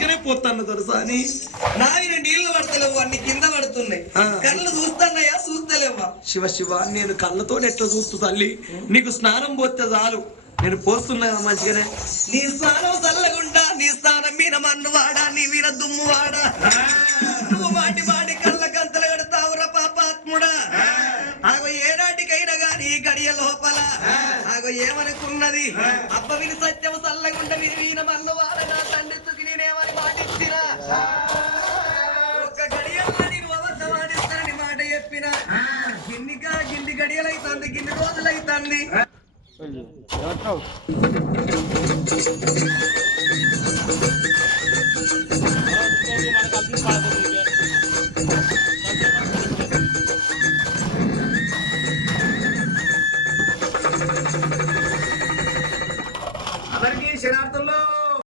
మంచిగానే పోతాను తెలుసా అని నావి నీళ్లు పడతలేవు అన్ని కింద పడుతున్నాయి కళ్ళు చూస్తానయ్యా చూస్తలేవా శివ శివ నేను కళ్ళతో ఎట్లా చూస్తూ తల్లి నీకు స్నానం పోతే చాలు నేను పోస్తున్నా మంచిగానే నీ స్నానం చల్లగుండా నీ స్నానం మీద మన్ను వాడా నీ వీర దుమ్ము వాడా నువ్వు మాటి మాటి కళ్ళ గంతలు కడతావురా పాపాత్ముడా ఆగో ఏనాటికైనా గాని గడియ లోపల ఆగో ఏమనుకున్నది అబ్బ విని సత్యం చల్లగుండ నీ వీర మన్ను వాడ నా తండ్రి తుకి నేనేమని మాటిచ్చినా ఒక్క గడియల్లో నేను అబద్ధమాడిస్తానని మాట చెప్పిన గిన్ని గడియలైతుంది గిన్ని రోజులైతుంది అందరికీ శనార్థంలో